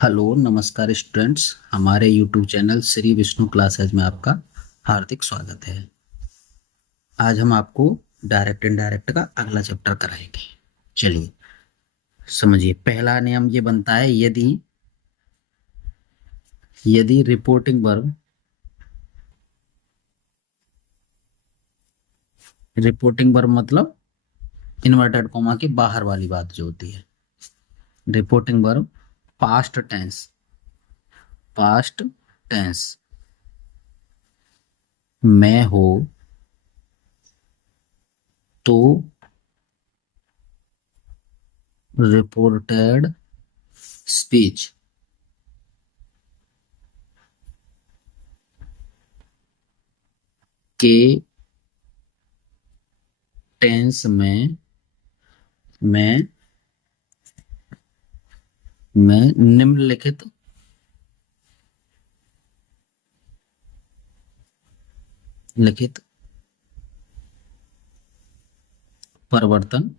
Hello नमस्कार students. हमारे YouTube channel Shri Vishnu classes में आपका हार्दिक स्वागत है। आज हम आपको डायरेक्ट इनडायरेक्ट का अगला चैप्टर कराएंगे। चलिए समझिए, पहला नियम ये बनता है, यदि यदि रिपोर्टिंग वर्ब मतलब इन्वर्टेड कॉमा के बाहर वाली बात जो होती है। रिपोर्टिंग वर्ब पास्ट टेंस में हो तो रिपोर्टेड स्पीच के टेंस में निम्नलिखित लिखित परिवर्तन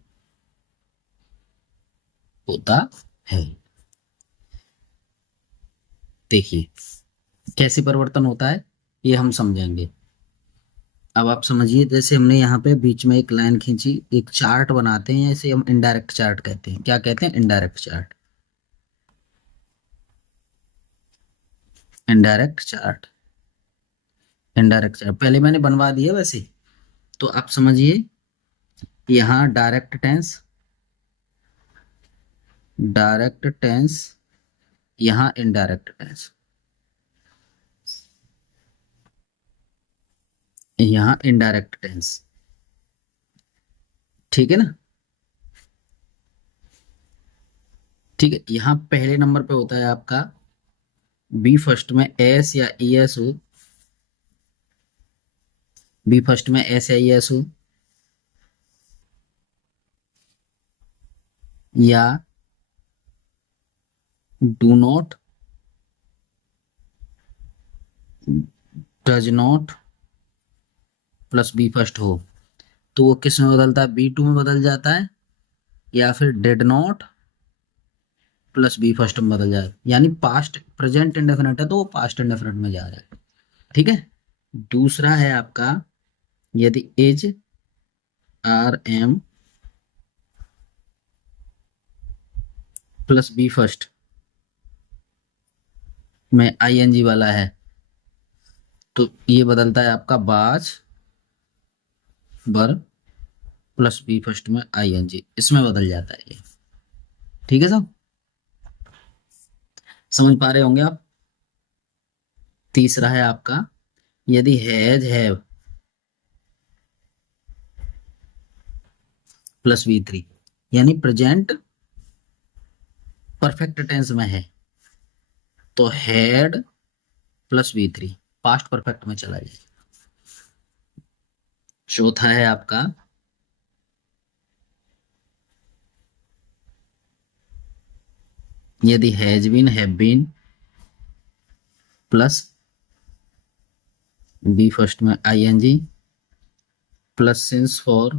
होता है। देखिए कैसे परिवर्तन होता है ये हम समझेंगे। अब आप समझिए, जैसे हमने यहाँ पे बीच में एक लाइन खींची, एक चार्ट बनाते हैं, इसे हम इनडायरेक्ट चार्ट कहते हैं। क्या कहते हैं? Indirect chart. Indirect chart indirect chart पहले मैंने बनवा दिया वैसे। तो आप समझिए, यहाँ डायरेक्ट टेंस, यहाँ इनडायरेक्ट टेंस, यहाँ इनडायरेक्ट टेंस। ठीक है ना? ठीक है, यहाँ पहले नंबर पे होता है आपका बी फर्स्ट में एस या ई एस हो, बी फर्स्ट में एस या ई एस हो, या do not, does not plus B first हो, तो वो किस में बदलता है? बी टू में बदल जाता है, या फिर did not plus B first में बदल जाए। यानी पास्ट प्रेजेंट इंडेफिनिट है तो वो पास्ट इंडेफिनिट में जा रहा है। ठीक है। दूसरा है आपका, यदि is are am plus B first में आई एन जी वाला है, तो ये बदलता है आपका बाज बर प्लस बी फर्स्ट में आई एन जी, इसमें बदल जाता है ये। ठीक है सब? समझ पा रहे होंगे आप? तीसरा है आपका, यदि has have plus V three, यानी प्रेजेंट परफेक्ट टेंस में है, तो had plus V three past perfect में चला जाए। चौथा है आपका, यदि has been have been plus B first में I N G plus since for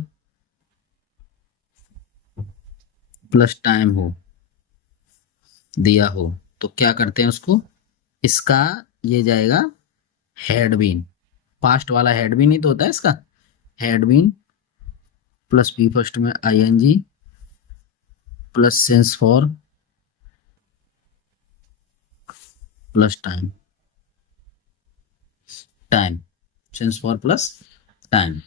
plus time हो दिया हो, तो क्या करते हैं उसको? इसका ये जाएगा हैड बीन, पास्ट वाला हैड बीन ही तो होता है इसका। Had been plus B first में I N G plus since for plus time, time since for plus time,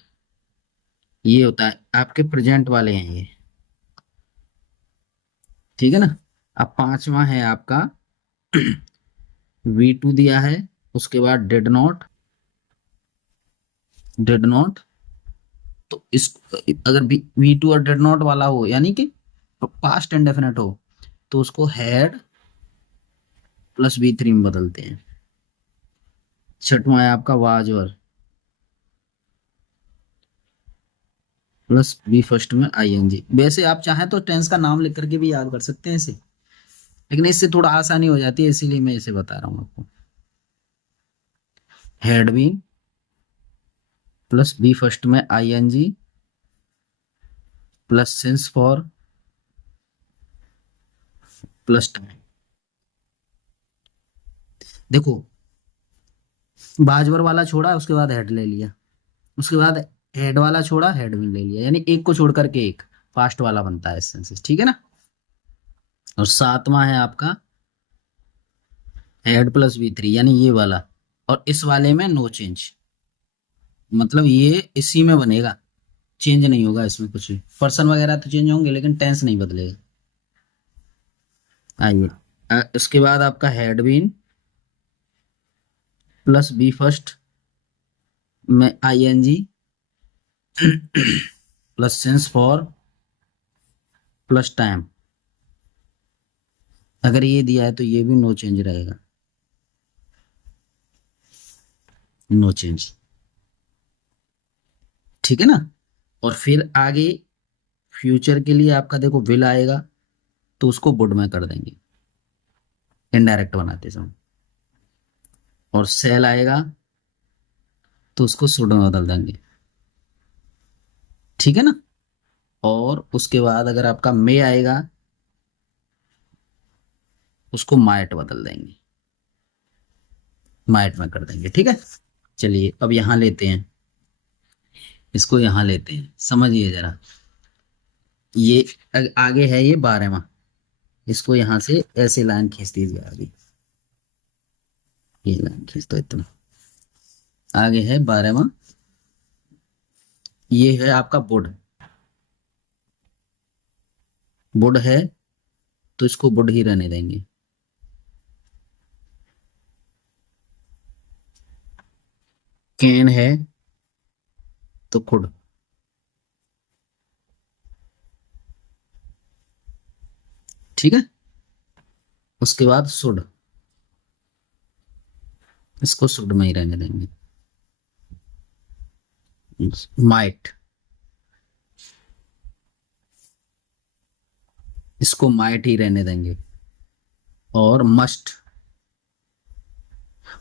ये होता है आपके प्रेजेंट वाले हैं ये। ठीक है ना? अब पांचवा है आपका, वी टू दिया है, उसके बाद डिड नॉट, तो इस अगर वी टू और डिड नॉट वाला हो, यानी कि पास्ट इंडेफिनिट हो, तो उसको हैड प्लस बी थ्री में बदलते हैं। छठवां है आपका वाजवर प्लस बी फर्स्ट में आई एन जी। वैसे आप चाहें तो टेंस का नाम लिख करके भी याद कर सकते हैं इसे, लेकिन इससे थोड़ा आसानी हो जाती है, इसीलिए मैं इसे बता रहा हूँ आपको। Had been plus B first में I N G plus since for plus time, देखो, बाजवर वाला छोड़ा, उसके बाद हेड ले लिया, उसके बाद हेड वाला छोड़ा, हेड भी ले लिया, यानी एक को छोड़ करके एक पास्ट वाला बनता है सेंसेस, ठीक है ना। और सातवां है आपका हेड प्लस बी थ्री, यानी ये वाला, और इस वाले में नो चेंज, मतलब ये इसी में बनेगा, चेंज नहीं होगा इसमें कुछ भी, पर्सन वगैरह तो चेंज होंगे लेकिन टेंस नहीं बदलेगा। आइए, इसके बाद आपका had been plus B first में I N G plus since for plus time, अगर ये दिया है तो ये भी नो चेंज रहेगा, नो चेंज, ठीक है ना। और फिर आगे फ्यूचर के लिए आपका देखो विल आएगा, तो उसको वुड में कर देंगे इनडायरेक्ट बनाते समय, और सेल आएगा तो उसको शुड में बदल देंगे, ठीक है ना। और उसके बाद अगर आपका मे आएगा, उसको माइट बदल देंगे, माइट में कर देंगे, ठीक है। चलिए अब यहां लेते हैं, इसको यहां लेते हैं, समझिए जरा, ये आगे है ये 12वां, इसको यहां से ऐसे लाइन खींच दीजिए आगे, ये लाइन खींच दो इतना, आगे है 12वां, ये है आपका बुड, बुड है तो इसको बुड ही रहने देंगे, कैन है तो कुड, ठीक है। उसके बाद शुड, इसको शुड में ही रहने देंगे, माइट, इसको माइट ही रहने देंगे, और मस्ट,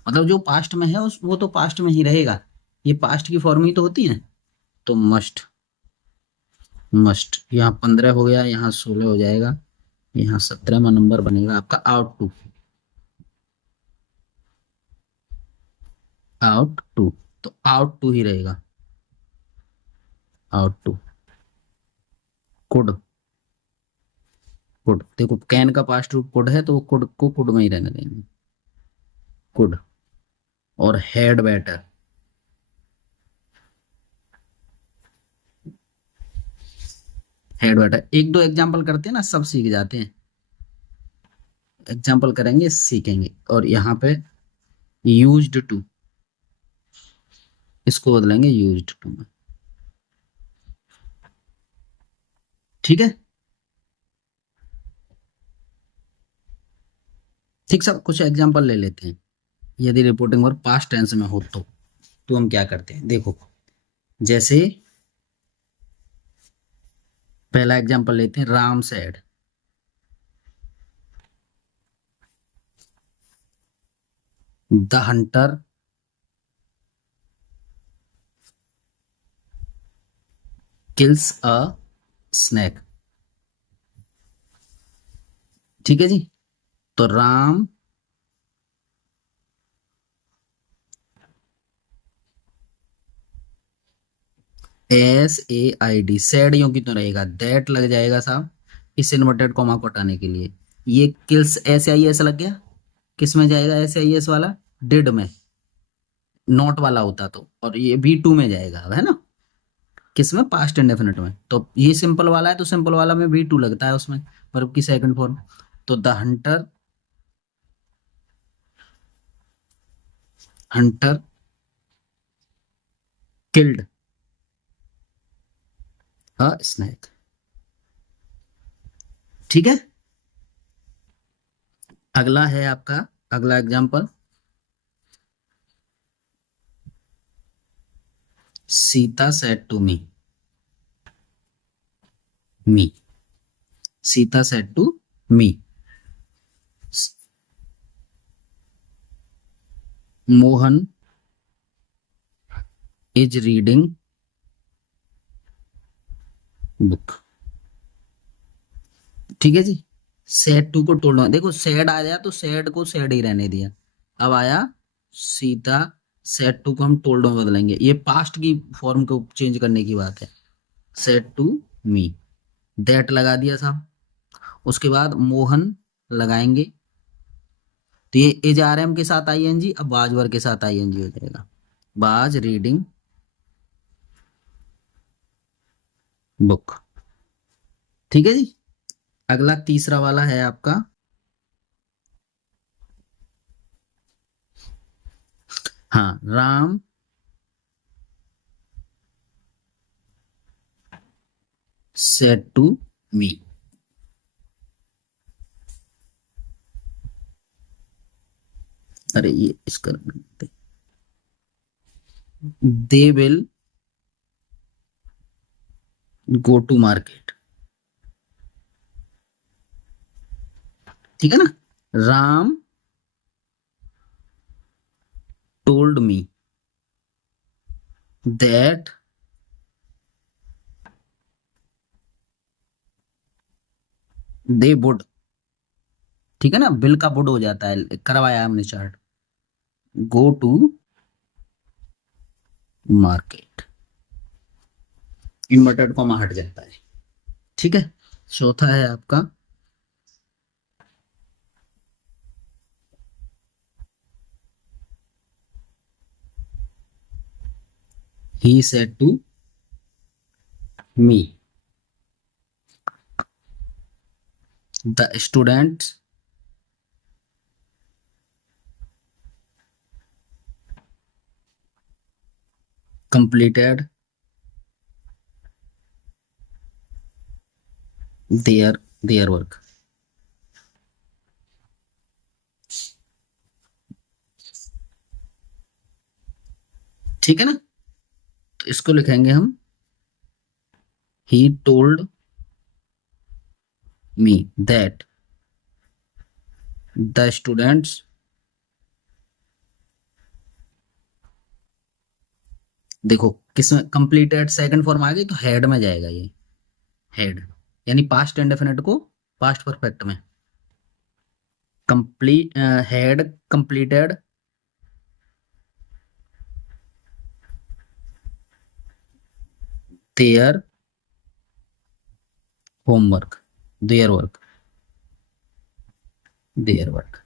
मतलब जो पास्ट में है उस वो तो पास्ट में ही रहेगा, ये पास्ट की फॉर्म ही तो होती है, तो मस्ट, मस्ट यहाँ 15 हो गया, यहाँ 16 हो जाएगा, यहाँ 17वां नंबर बनेगा आपका आउट टू, आउट टू, तो आउट टू ही रहेगा, आउट टू, कुड, कुड, देखो कैन का पास्ट रूप कुड है तो वो कुड को कुड में ही रहने देंगे, कुड। और हेड बेटर, हेड बेटर, एक दो एग्जांपल करते हैं ना, सब सीख जाते हैं, एग्जांपल करेंगे सीखेंगे। और यहाँ पे यूज्ड टू, इसको बदलेंगे यूज्ड टू में, ठीक है। ठीक, सब कुछ एग्जांपल ले लेते हैं, यदि रिपोर्टिंग वर्ब पास्ट टेंस में हो तो हम क्या करते हैं, देखो जैसे पहला एग्जांपल लेते हैं, Ram said, the hunter kills a snake, ठीक है जी। तो राम SAID, सैड यों की तो रहेगा, दैट लग जाएगा साहब इस इन्वर्टेड कॉमा को हटाने के लिए, ये किल्स SIS लग गया, किस में जाएगा SIS वाला, डिड में, नॉट वाला होता तो, और ये B2 में जाएगा, है ना, किस में, पास्ट इंडेफिनिट में, तो ये सिंपल वाला है तो सिंपल वाला में B2 लगता है उसमें, वर्ब की सेकंड फॉर्म, तो the hunter, hunter killed a snake, ठीक है। अगला है आपका, अगला example, Sita said to me, me, Sita said to me, Mohan is reading book, ठीक है जी। सैड टू को तोड़ना, देखो सैड आ जाए तो सैड को सैड ही रहने दिया, अब आया सीता सेड टू को हम टोल्ड में बदलेंगे, ये पास्ट की फॉर्म को चेंज करने की बात है। सेड टू मी, दैट लगा दिया साहब। उसके बाद मोहन लगाएंगे, तो ये इज आर एम के साथ आईएनजी, अब बाज वर्ग के साथ आईएनजी हो जाएगा। बाज रीडिंग बुक। ठीक है जी। अगला तीसरा वाला है आपका, हाँ, राम सेड टू मी। अरे ये इसका they will go to market. ठीक है ना। Ram told me that they would. ठीक है ना, बिल का वुड हो जाता है, करवाया हमने chart. Go to market, inverted comma हट जाता है। ठीक है। चौथा है आपका, he said to me the students completed their work। ठीक है ना, तो इसको लिखेंगे हम he told me that the students देखो किसमें कंप्लीटेड सेकंड फॉर्म आ गई, तो हेड में जाएगा ये, हेड यानी पास्ट इंडेफिनिट को पास्ट परफेक्ट में। Complete head completed their homework, their work, their work.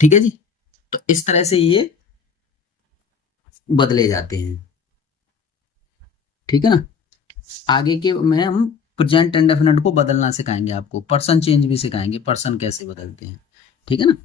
ठीक है जी। तो इस तरह से ये बदले जाते हैं। ठीक है ना। आगे के में हम प्रेजेंट इंडेफिनिट को बदलना सिखाएंगे, आपको पर्सन चेंज भी सिखाएंगे, पर्सन कैसे बदलते हैं। ठीक है ना।